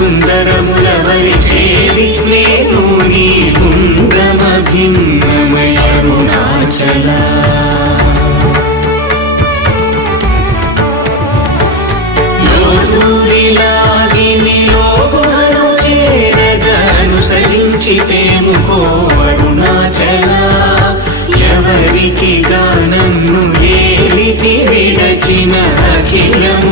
సుందరములవలిచేవి నేను నీ కుండమభిన్నమయ అరుణాచల. చేరగనుసరించితేము కో అరుణాచల. ఎవరికి గానన్ను ఏలిపి విడచిన